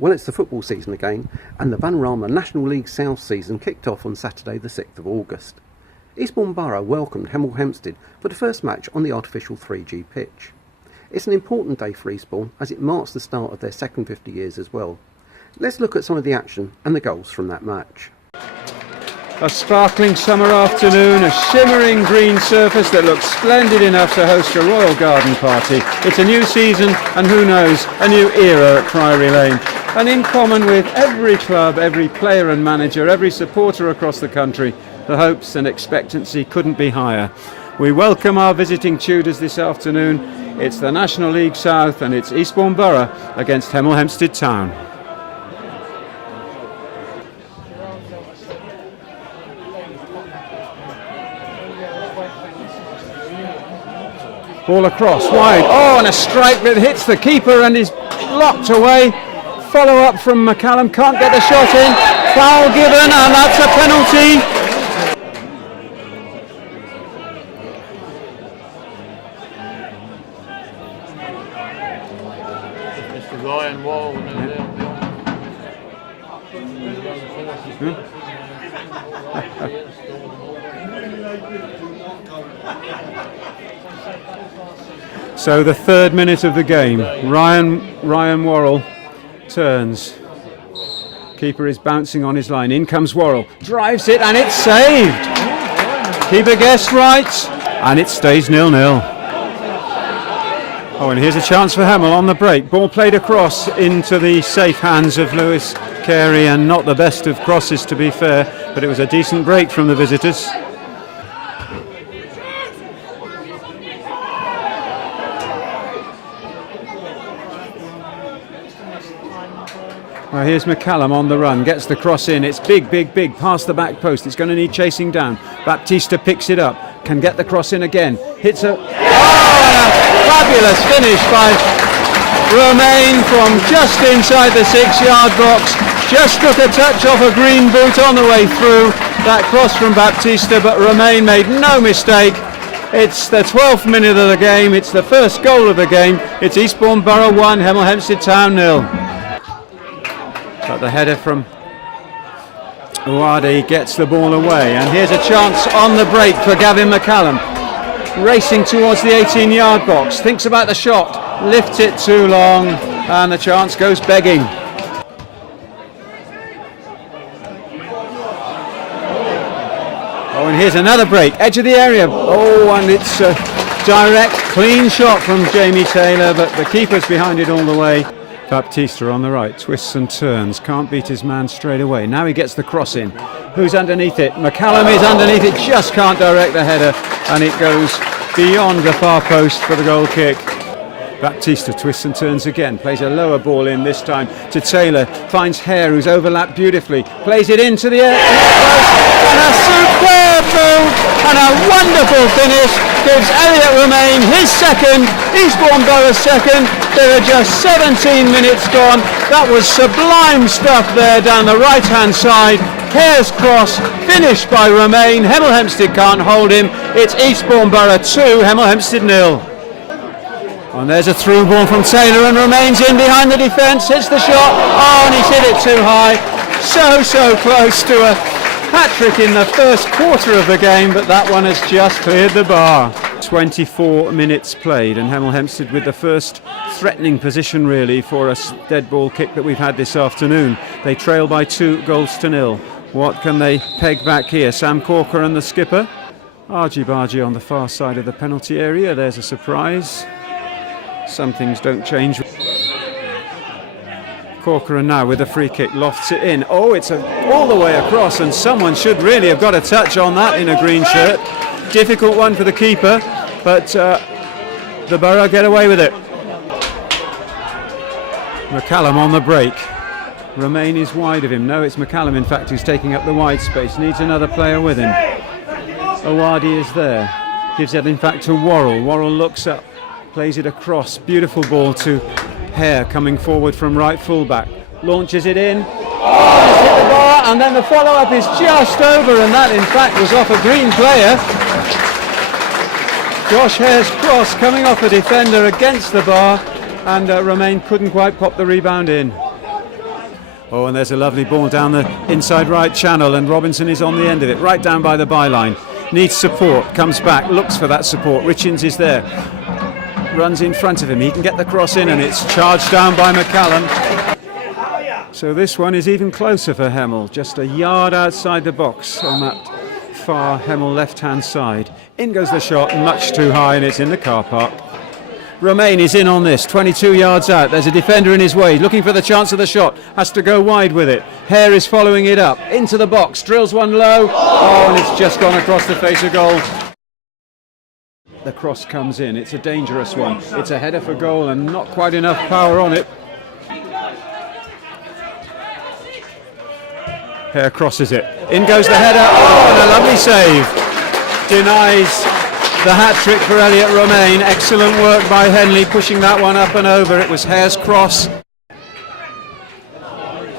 Well, it's the football season again, and the Vanarama National League South season kicked off on Saturday the 6th of August. Eastbourne Borough welcomed Hemel Hempstead for the first match on the artificial 3G pitch. It's an important day for Eastbourne as it marks the start of their second 50 years as well. Let's look at some of the action and the goals from that match. A sparkling summer afternoon, a shimmering green surface that looks splendid enough to host a royal garden party. It's a new season and who knows, a new era at Priory Lane. And in common with every club, every player and manager, every supporter across the country, the hopes and expectancy couldn't be higher. We welcome our visiting Tudors this afternoon. It's the National League South and it's Eastbourne Borough against Hemel Hempstead Town. Ball across, wide, oh, and a strike that hits the keeper and is blocked away. Follow up from McCallum, can't get the shot in. Foul given, and that's a penalty. Mr. Ryan Wall. So the third minute of the game, Ryan Worrell turns. Keeper is bouncing on his line. In comes Worrell, drives it and it's saved. Keeper guessed right and it stays 0-0. Oh, and here's a chance for Hemel on the break. Ball played across into the safe hands of Lewis Carey, and not the best of crosses to be fair, but it was a decent break from the visitors. Well, here's McCallum on the run, gets the cross in, it's big, past the back post, it's going to need chasing down. Baptista picks it up, can get the cross in again, hits a fabulous finish by Romain from just inside the 6-yard box, just took a touch off a green boot on the way through, that cross from Baptista, but Romain made no mistake. It's the 12th minute of the game, it's the first goal of the game, it's Eastbourne Borough 1, Hemel Hempstead Town 0. But the header from Uwadi gets the ball away, and here's a chance on the break for Gavin McCallum, racing towards the 18-yard box, thinks about the shot, lifts it too long, and the chance goes begging. Oh, and here's another break, edge of the area, oh, and it's a direct, clean shot from Jamie Taylor, but the keeper's behind it all the way. Baptista on the right, twists and turns, can't beat his man straight away. Now he gets the cross in. Who's underneath it? McCallum is underneath it, just can't direct the header, and it goes beyond the far post for the goal kick. Baptista twists and turns again, plays a lower ball in this time to Taylor, finds Hare, who's overlapped beautifully, plays it into the air, and a superb move and a wonderful finish gives Elliott Romain his second, Eastbourne Borough's second. There are just 17 minutes gone. That was sublime stuff there down the right hand side. Hare's cross, finished by Romain. Hemel Hempstead can't hold him. It's Eastbourne Borough 2, Hemel Hempstead 0. And there's a through ball from Taylor, and Romain's in behind the defence, hits the shot, oh, and he's hit it too high. So close to a hat-trick in the first quarter of the game, but that one has just cleared the bar. 24 minutes played, and Hemel Hempstead with the first threatening position really for a dead ball kick that we've had this afternoon. They trail by 2-0. What can they peg back here? Sam Corker and the skipper. Argy-bargy on the far side of the penalty area, there's a surprise. Some things don't change. Corcoran now with a free kick, lofts it in. Oh, it's all the way across, and someone should really have got a touch on that in a green shirt. Difficult one for the keeper, but the Borough get away with it. McCallum on the break. Romain is wide of him. No, it's McCallum in fact who's taking up the wide space. Needs another player with him. Owadi is there. Gives it in fact to Worrell. Worrell looks up, plays it across. Beautiful ball to Hare coming forward from right fullback. Launches it in. Oh, it's hit the bar, and then the follow-up is just over, and that in fact was off a green player. Josh Hare's cross coming off a defender against the bar, and Romain couldn't quite pop the rebound in. Oh, and there's a lovely ball down the inside right channel, and Robinson is on the end of it, right down by the byline. Needs support, comes back, looks for that support. Richins is there, runs in front of him. He can get the cross in, and it's charged down by McCallum. So this one is even closer for Hemel, just a yard outside the box on that far Hemel left-hand side. In goes the shot, much too high, and it's in the car park. Romain is in on this, 22 yards out. There's a defender in his way, looking for the chance of the shot. Has to go wide with it. Hare is following it up, into the box, drills one low. Oh, and it's just gone across the face of goal. The cross comes in, it's a dangerous one. It's a header for goal and not quite enough power on it. Hare crosses it. In goes the header. Oh, and a lovely save. Denies the hat-trick for Elliott Romain. Excellent work by Henley, pushing that one up and over. It was Hare's cross.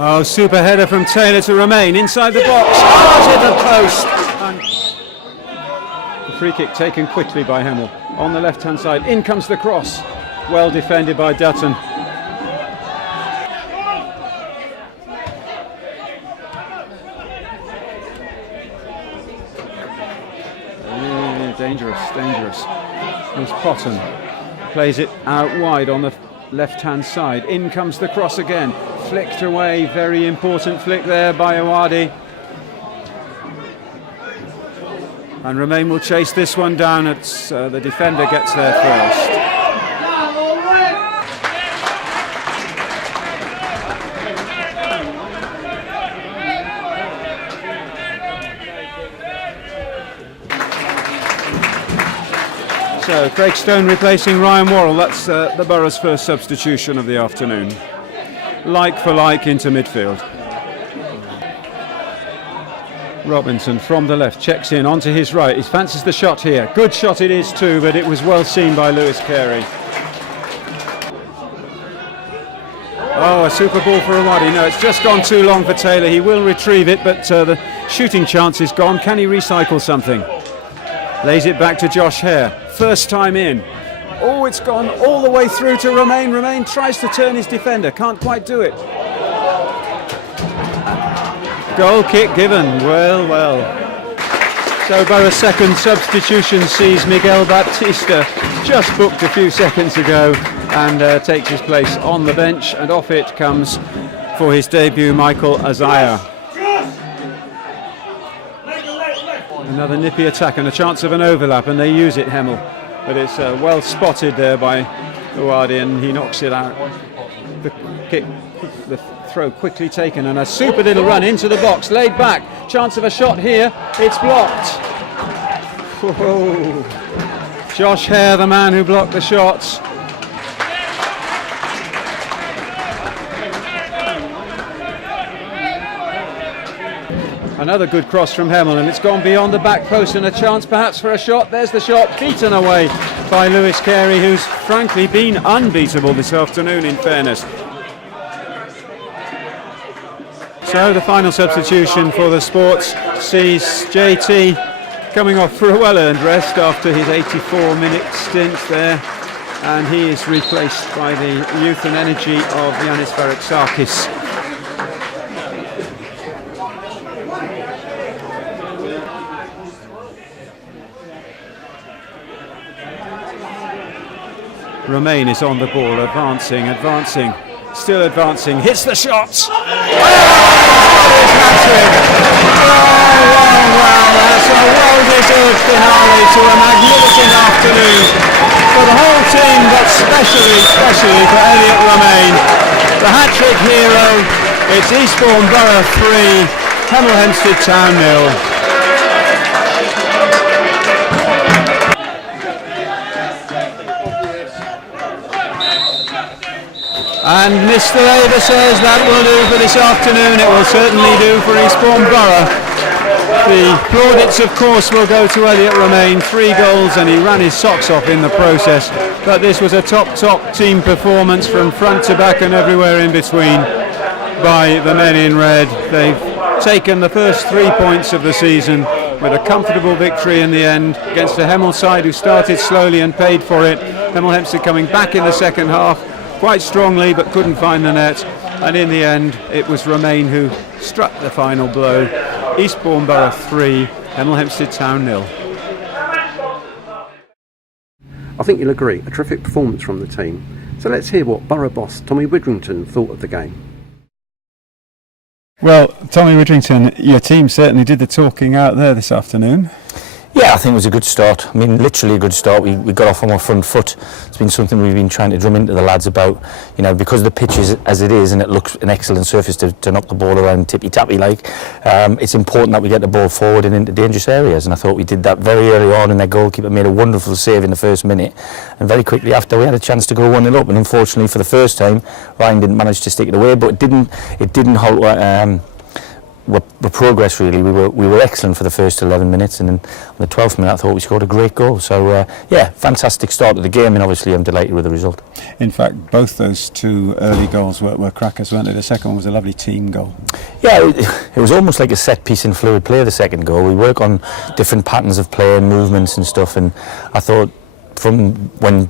Oh, super header from Taylor to Romain inside the box. Oh, to the post. And the free kick taken quickly by Hemel. On the left-hand side, in comes the cross. Well defended by Dutton. Dangerous. There's Potton. Plays it out wide on the left-hand side. In comes the cross again. Flicked away. Very important flick there by Awadi. And Romain will chase this one down. It's the defender gets there first. So Craig Stone replacing Ryan Worrell. That's the Borough's first substitution of the afternoon. Like for like into midfield. Robinson from the left checks in onto his right. He fancies the shot here. Good shot it is too, but it was well seen by Lewis Carey. Oh, a super ball for Awadi. No, it's just gone too long for Taylor. He will retrieve it, but the shooting chance is gone. Can he recycle something? Lays it back to Josh Hare. First time in. Oh, it's gone all the way through to Romain. Romain tries to turn his defender. Can't quite do it. Goal kick given. Well. So Borough's second substitution sees Miguel Baptista, just booked a few seconds ago, and takes his place on the bench. And off it comes for his debut, Michael Azaya. Another nippy attack and a chance of an overlap, and they use it, Hemel. But it's well spotted there by Awadi, and he knocks it out. The throw quickly taken, and a super little run into the box, laid back. Chance of a shot here. It's blocked. Whoa. Josh Hare, the man who blocked the shots. Another good cross from Hemel, and it's gone beyond the back post, and a chance perhaps for a shot. There's the shot, beaten away by Lewis Carey, who's frankly been unbeatable this afternoon, in fairness. So the final substitution for the Sports sees JT coming off for a well-earned rest after his 84-minute stint there, and he is replaced by the youth and energy of Yanis Varoufakis. Romain is on the ball, advancing, still advancing, hits the shot! Oh, hat-trick! Wow, that's a well-deserved finale to a magnificent afternoon for the whole team, but especially for Elliott Romain. The hat-trick hero, it's Eastbourne Borough 3, Hemel Hempstead Town 0. And Mr. Ava says that will do for this afternoon. It will certainly do for Eastbourne Borough. The plaudits, of course, will go to Elliott Romain. 3 goals, and he ran his socks off in the process. But this was a top team performance from front to back and everywhere in between by the men in red. They've taken the first 3 points of the season with a comfortable victory in the end against a Hemel side who started slowly and paid for it. Hemel Hempstead coming back in the second half quite strongly, but couldn't find the net, and in the end it was Romain who struck the final blow. Eastbourne Borough 3, Hemel Hempstead Town 0. I think you'll agree, a terrific performance from the team. So let's hear what Borough boss Tommy Widdrington thought of the game. Well, Tommy Widdrington, your team certainly did the talking out there this afternoon. Yeah, I think it was a good start. I mean, literally a good start. We got off on our front foot. It's been something we've been trying to drum into the lads about, you know, because the pitch is as it is and it looks an excellent surface to knock the ball around tippy-tappy like. It's important that we get the ball forward and into dangerous areas, and I thought we did that very early on, and their goalkeeper made a wonderful save in the first minute, and very quickly after we had a chance to go 1-0 up, and unfortunately for the first time Ryan didn't manage to stick it away, but it didn't halt the progress really. We were excellent for the first 11 minutes, and then on the 12th minute I thought we scored a great goal. So yeah, fantastic start to the game, and obviously I'm delighted with the result. In fact, both those two early goals were crackers, weren't they? The second one was a lovely team goal. Yeah, it was almost like a set piece in fluid play, the second goal. We work on different patterns of play and movements and stuff, and I thought from when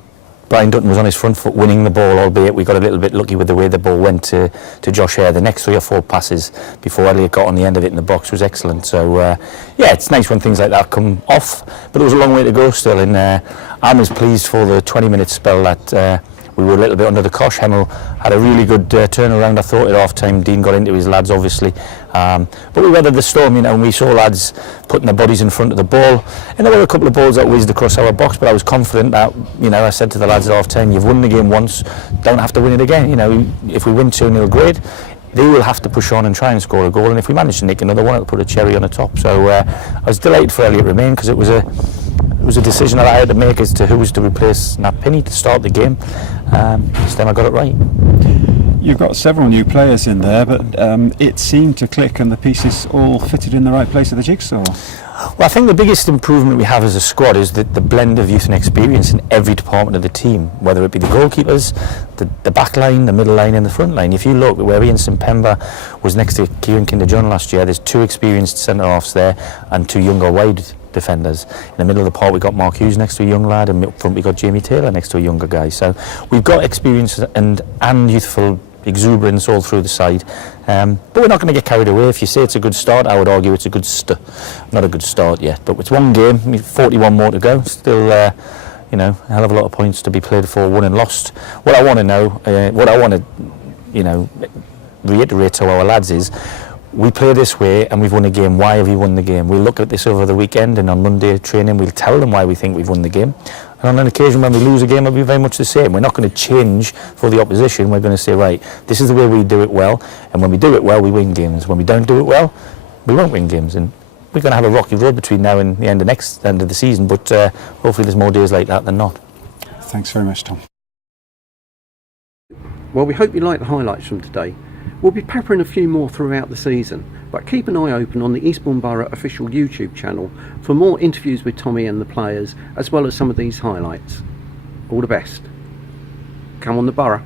Brian Dutton was on his front foot winning the ball, albeit we got a little bit lucky with the way the ball went to Josh Hare. The next 3 or 4 passes before Elliott got on the end of it in the box was excellent. So yeah, it's nice when things like that come off, but there was a long way to go still, and I was pleased for the 20-minute spell that we were a little bit under the cosh. Hemel had a really good turnaround, I thought, at half-time. Dean got into his lads, obviously. But we weathered the storm, you know, and we saw lads putting their bodies in front of the ball. And there were a couple of balls that whizzed across our box, but I was confident that, you know, I said to the lads at half-time, you've won the game once, don't have to win it again. You know, if we win 2-0, great. They will have to push on and try and score a goal, and if we manage to nick another one, it'll put a cherry on the top. So I was delighted for Elliott Romain, because it was a decision that I had to make as to who was to replace Nat Penny to start the game. This time I got it right. You've got several new players in there, but it seemed to click and the pieces all fitted in the right place of the jigsaw. Well, I think the biggest improvement we have as a squad is the blend of youth and experience in every department of the team, whether it be the goalkeepers, the back line, the middle line and the front line. If you look where Ian Simpemba was next to Kieran Kinder-John last year, there's 2 experienced centre-halves there and 2 younger wide defenders. In the middle of the park we've got Mark Hughes next to a young lad, and up front we've got Jamie Taylor next to a younger guy. So we've got experience and youthful exuberance all through the side, but we're not going to get carried away. If you say it's a good start, I would argue it's a good not a good start yet, but it's one game, 41 more to go, still you know, a hell of a lot of points to be played for, won and lost. What I want to know, what I want to, you know, reiterate to our lads is, we play this way and we've won a game. Why have we won the game? We'll look at this over the weekend, and on Monday training we'll tell them why we think we've won the game. And on an occasion when we lose a game, it'll be very much the same. We're not going to change for the opposition. We're going to say, right, this is the way we do it well, and when we do it well, we win games. When we don't do it well, we won't win games. And we're going to have a rocky road between now and the end of the season, but hopefully there's more days like that than not. Thanks very much, Tom. Well, we hope you like the highlights from today. We'll be peppering a few more throughout the season, but keep an eye open on the Eastbourne Borough official YouTube channel for more interviews with Tommy and the players, as well as some of these highlights. All the best. Come on the Borough.